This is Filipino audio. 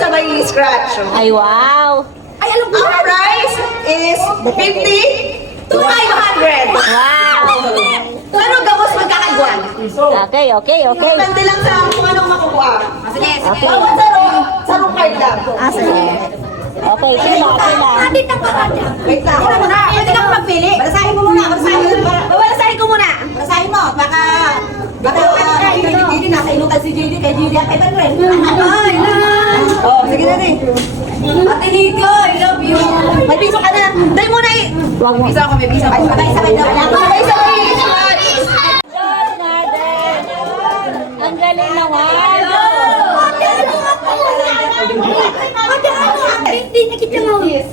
sabay scratch. Ay, wow. Ay, alam ko. Ang price is 50 to 500. Wow. Pero gabos magkakaiguan. Okay. Depende lang sa kung anong makukuha. Sige, sige. Bawat sa room card lang. Sige. Okay, pila. Atin na pa natin. Wait lang. Ano muna? Pwede kang magpili. Balasahin mo muna. Balasahin ko muna. Balasahin mo. Baka JD, nasa inutan si JD. Kay JD ang 500. Ay, ay. Oh, sige na rin. Ate Nico, I love you. May piso ka na. Dahil mo na eh. Wag mo. Bisa ako, may bisa. Ay, sabay daw. Sabay. Ang galing naman. Hindi na kita mawis.